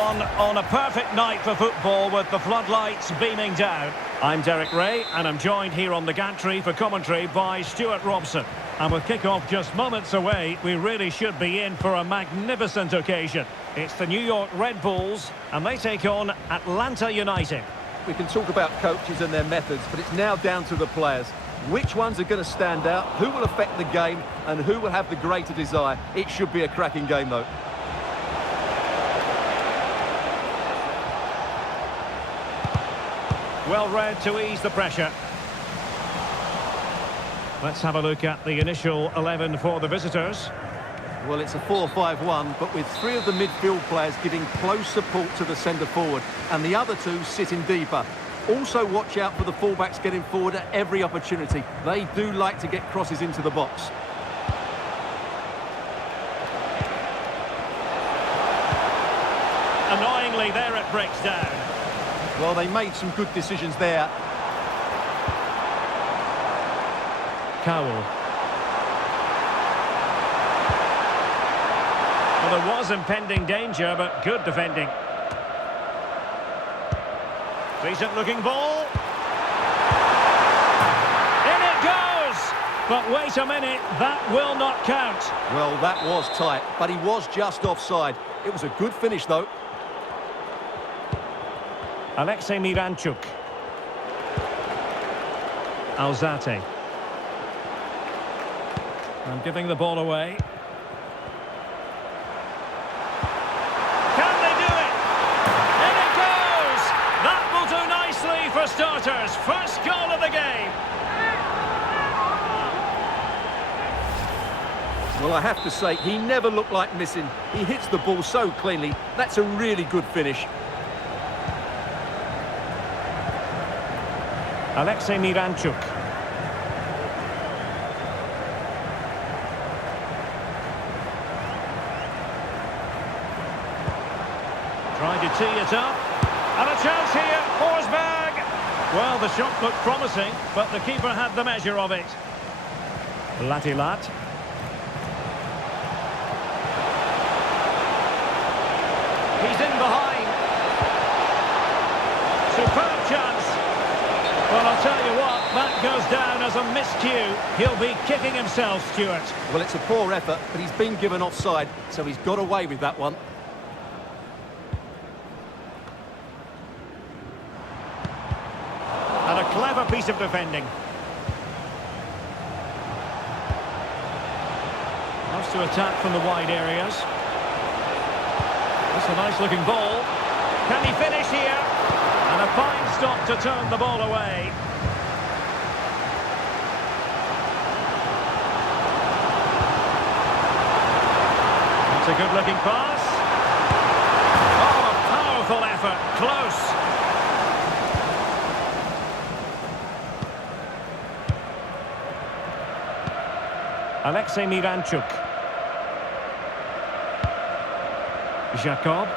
everyone on a perfect night for football with the floodlights beaming down. I'm Derek Ray and I'm joined here on the gantry for commentary by Stuart Robson. And with kick-off just moments away, we really should be in for a magnificent occasion. It's the New York Red Bulls and they take on Atlanta United. We can talk about coaches and their methods, but it's now down to the players. Which ones are going to stand out, who will affect the game, and who will have the greater desire. It should be a cracking game, though. Well read to ease the pressure. Let's have a look at the initial 11 for the visitors. Well, it's a 4-5-1, but with three of the midfield players giving close support to the centre forward, and the other two sitting deeper. Also watch out for the fullbacks getting forward at every opportunity. They do like to get crosses into the box. Annoyingly, there it breaks down. Well, they made some good decisions there. Cowell. Well, there was impending danger, but good defending. Decent looking ball. In it goes! But wait a minute, that will not count. Well, that was tight, but he was just offside. It was a good finish, though. Alexei Miranchuk. Alzate. And giving the ball away. Can they do it? In it goes! That will do nicely for starters. First goal of the game. Well, I have to say, he never looked like missing. He hits the ball so cleanly. That's a really good finish. Alexei Miranchuk. Trying to tee it up. And a chance here. Forsberg. Well, the shot looked promising, but the keeper had the measure of it. Latilat. He's in behind. Superb chance. Well, I'll tell you what, that goes down as a miscue. He'll be kicking himself, Stuart. Well, it's a poor effort, but he's been given offside, so he's got away with that one. And a clever piece of defending. Wants to attack from the wide areas. That's a nice-looking ball. Can he finish here? And a fine stop to turn the ball away. That's a good-looking pass. Oh, a powerful effort. Close. Alexei Miranchuk. Jacob.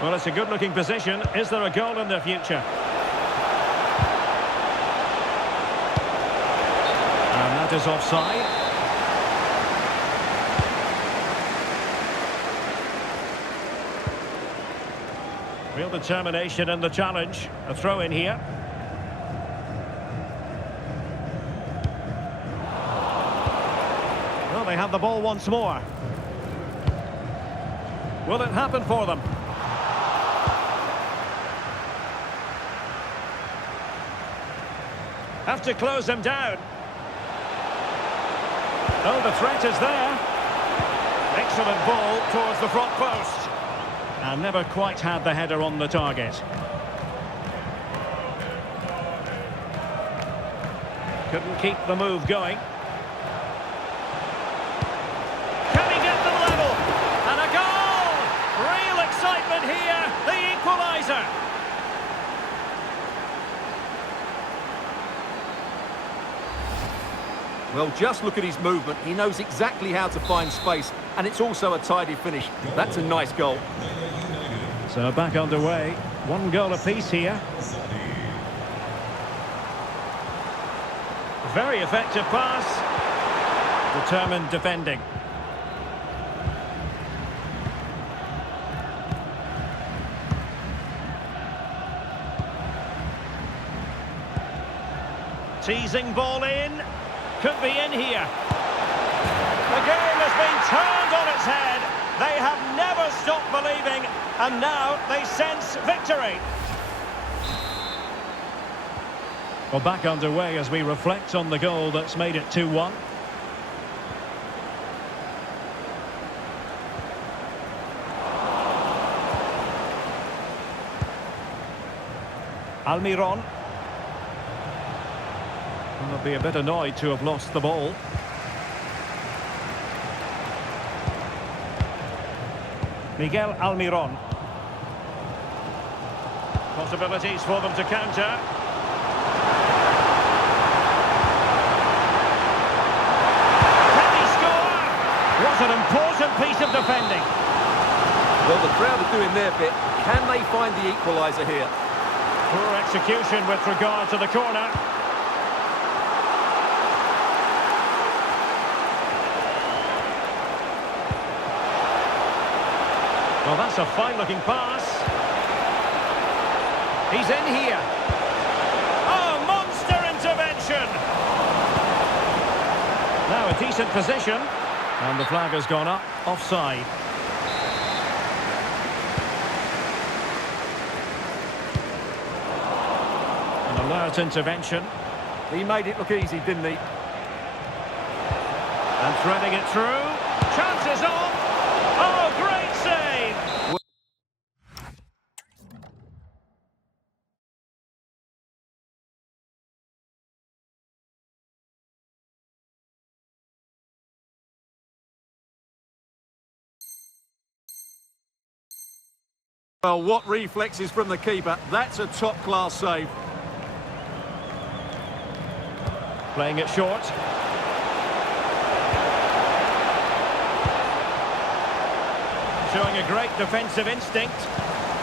Well, it's a good-looking position. Is there a goal in the future? And that is offside. Real determination in the challenge. A throw in here. Well, they have the ball once more. Will it happen for them? Have to close them down. Oh, the threat is there. Excellent ball towards the front post. And never quite had the header on the target. Couldn't keep the move going. Can he get them level? And a goal! Real excitement here. The equaliser. Well, just look at his movement. He knows exactly how to find space, and it's also a tidy finish. That's a nice goal. So back underway. One goal apiece here. Very effective pass. Determined defending. Teasing ball in. Could be in here. The game has been turned on its head. They have never stopped believing, and now they sense victory. Well, back underway as we reflect on the goal that's made it 2-1. Almiron. Will be a bit annoyed to have lost the ball. Miguel Almiron. Possibilities for them to counter. Can he score? What an important piece of defending. Well, the crowd are doing their bit. Can they find the equaliser here? Poor execution with regard to the corner. Well, that's a fine-looking pass. He's in here. Oh, monster intervention! Now a decent position. And the flag has gone up, offside. An alert intervention. He made it look easy, didn't he? And threading it through. Chances on. Oh, great save! Well, what reflexes from the keeper. That's a top-class save. Playing it short. Showing a great defensive instinct.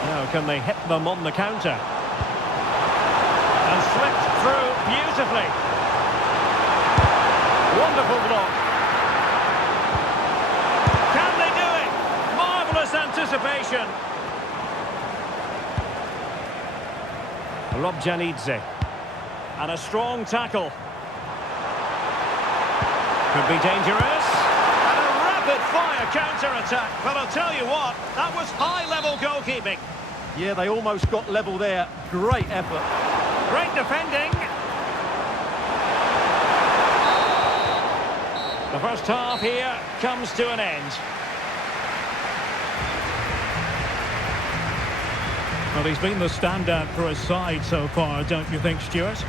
Now can they hit them on the counter? And slipped through beautifully. Wonderful block. Can they do it? Marvellous anticipation. Robjanidze. And a strong tackle. Could be dangerous. And a rapid-fire counter-attack. But I'll tell you what, that was high-level goalkeeping. Yeah, they almost got level there. Great effort. Great defending. The first half here comes to an end. Well, he's been the standout for his side so far, don't you think, Stuart?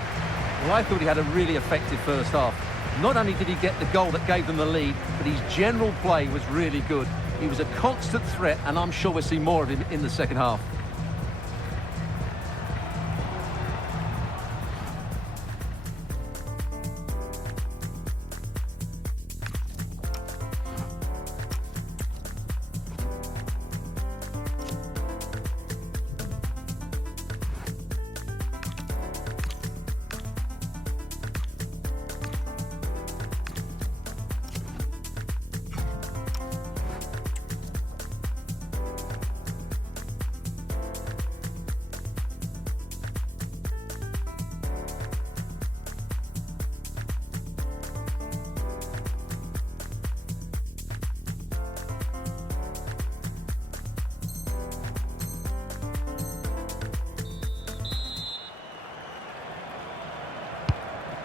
Well, I thought he had a really effective first half. Not only did he get the goal that gave them the lead, but his general play was really good. He was a constant threat, and I'm sure we'll see more of him in the second half.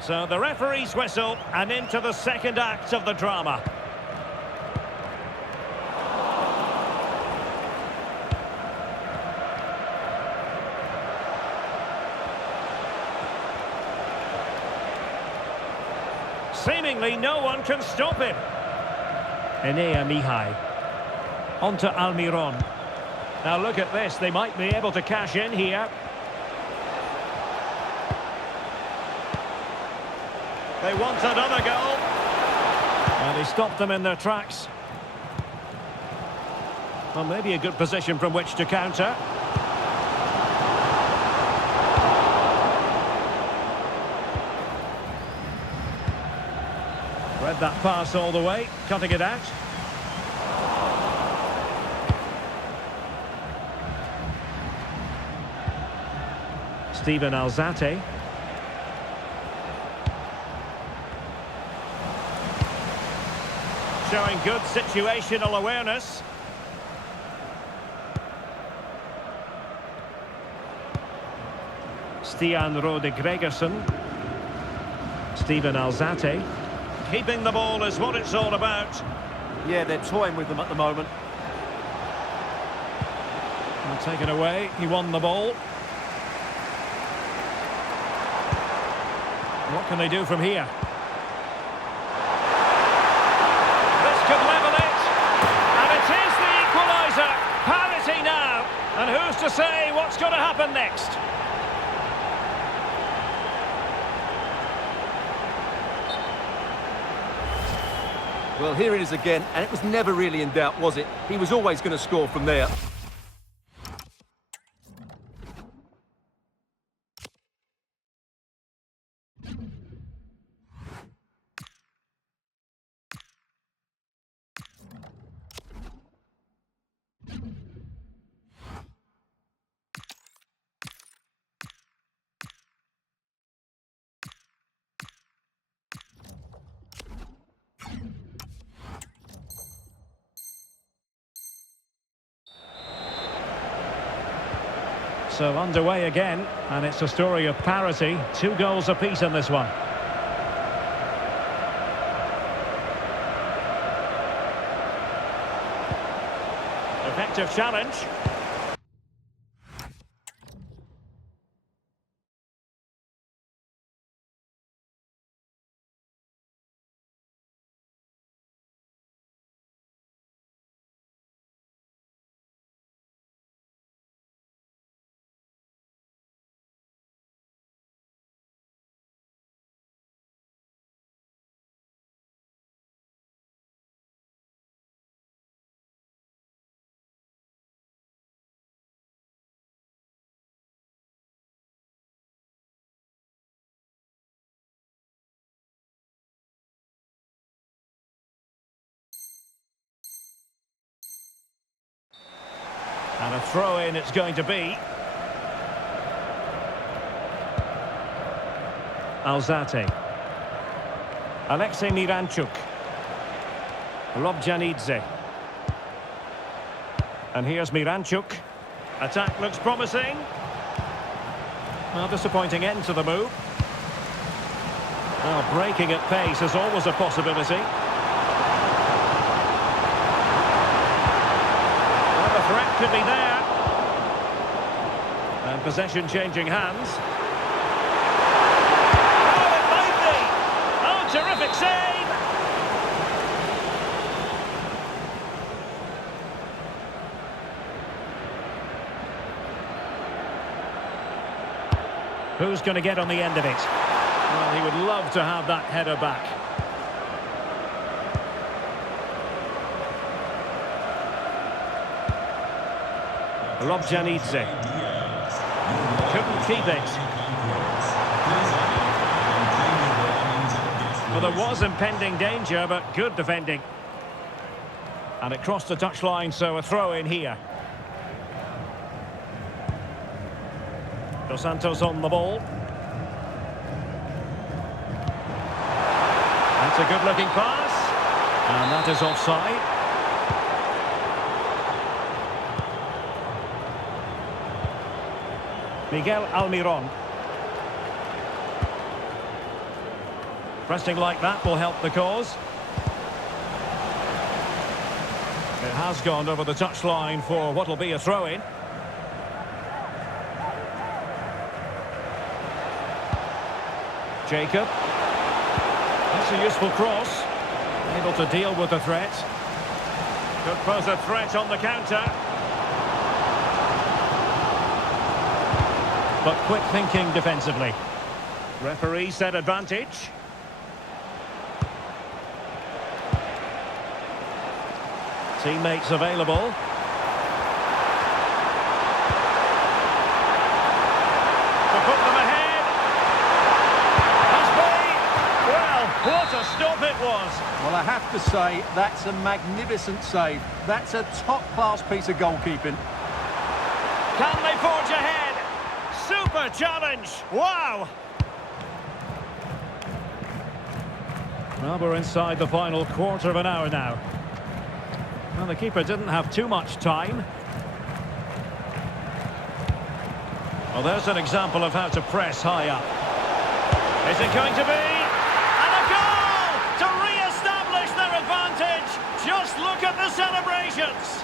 So the referee's whistle, and into the second act of the drama. Seemingly no one can stop him. Enea Mihai. On to Almiron. Now look at this, they might be able to cash in here. They want another goal. And they stopped them in their tracks. Well, maybe a good position from which to counter. Read that pass all the way, cutting it out. Steven Alzate. showing good situational awareness. Stian Rode Gregersen. Steven Alzate. Keeping the ball is what it's all about. Yeah, they're toying with them at the moment. And taken away, he won the ball. What can they do from here? This could level it. And it is the equaliser. Parity now. And who's to say what's going to happen next? Well, here it is again, and it was never really in doubt, was it? He was always going to score from there. So underway again, and it's a story of parity. 2 goals apiece in this one. Effective challenge. And a throw-in it's going to be. Alzate. Alexei Miranchuk. Robjanidze. And here's Miranchuk. Attack looks promising. Well, disappointing end to the move. Well, breaking at pace is always a possibility. Threat could be there. And possession changing hands. Oh, it might be! Oh, terrific save! Who's going to get on the end of it? Well, he would love to have that header back. Robjanidze couldn't keep it. Well, there was impending danger, but good defending. And it crossed the touchline, so a throw in here. Dos Santos on the ball. That's a good-looking pass. And that is offside. Miguel Almiron. Pressing like that will help the cause. It has gone over the touchline for what will be a throw-in. Jacob. That's a useful cross. Able to deal with the threat. Could pose a threat on the counter. But quick thinking defensively. Referee said advantage. Teammates available. To put them ahead. Has been. Well, what a stop it was. Well, I have to say, that's a magnificent save. That's a top-class piece of goalkeeping. Can they forge ahead? Super challenge! Wow! Well, we're inside the final quarter of an hour now. Well, the keeper didn't have too much time. Well, there's an example of how to press high up. Is it going to be? And a goal to re-establish their advantage. Just look at the celebrations.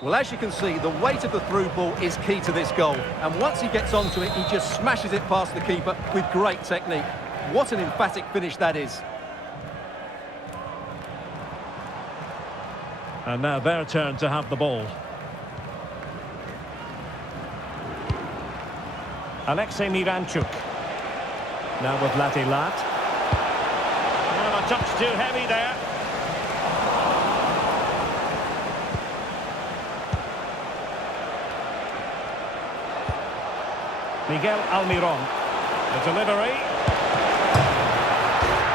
Well, as you can see, the weight of the through ball is key to this goal. And once he gets onto it, he just smashes it past the keeper with great technique. What an emphatic finish that is. And now their turn to have the ball. Alexei Miranchuk. Now with Latilat. Well, a touch too heavy there. Miguel Almiron. The delivery.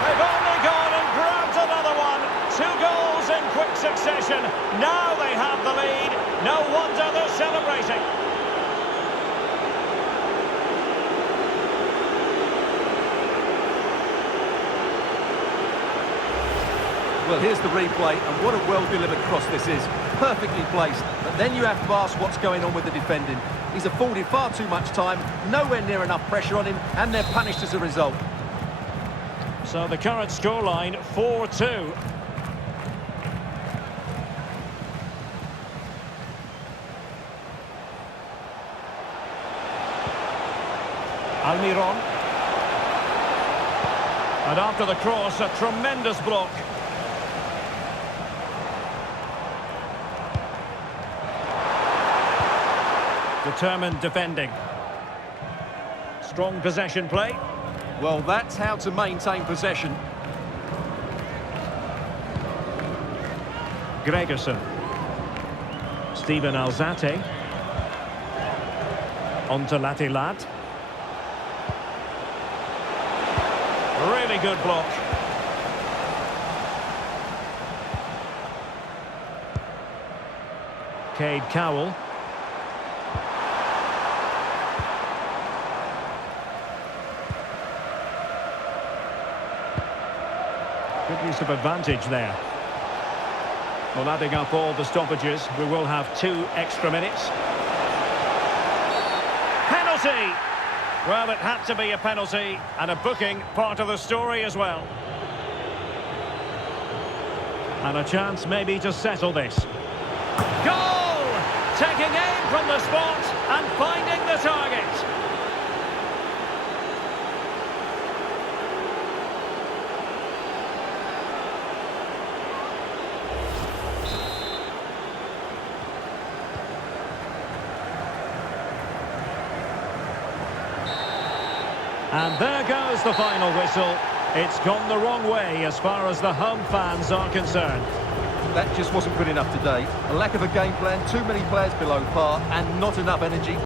They've only gone and grabbed another one. 2 goals in quick succession. Now they have the lead. No wonder they're celebrating. Well, here's the replay, and what a well-delivered cross this is. Perfectly placed, but then you have to ask what's going on with the defending. He's afforded far too much time, nowhere near enough pressure on him, and they're punished as a result. So the current scoreline, 4-2. Almiron. And after the cross, a tremendous block. Determined defending. Strong possession play. Well, that's how to maintain possession. Gregerson. Steven Alzate. On to Latilat. Really good block. Cade Cowell. Good use of advantage there. Well, adding up all the stoppages, we will have 2 extra minutes. Penalty! Well, it had to be a penalty, and a booking part of the story as well. And a chance maybe to settle this. Goal! Taking aim from the spot and finding the target. And there goes the final whistle. It's gone the wrong way as far as the home fans are concerned. That just wasn't good enough today. A lack of a game plan, too many players below par, and not enough energy.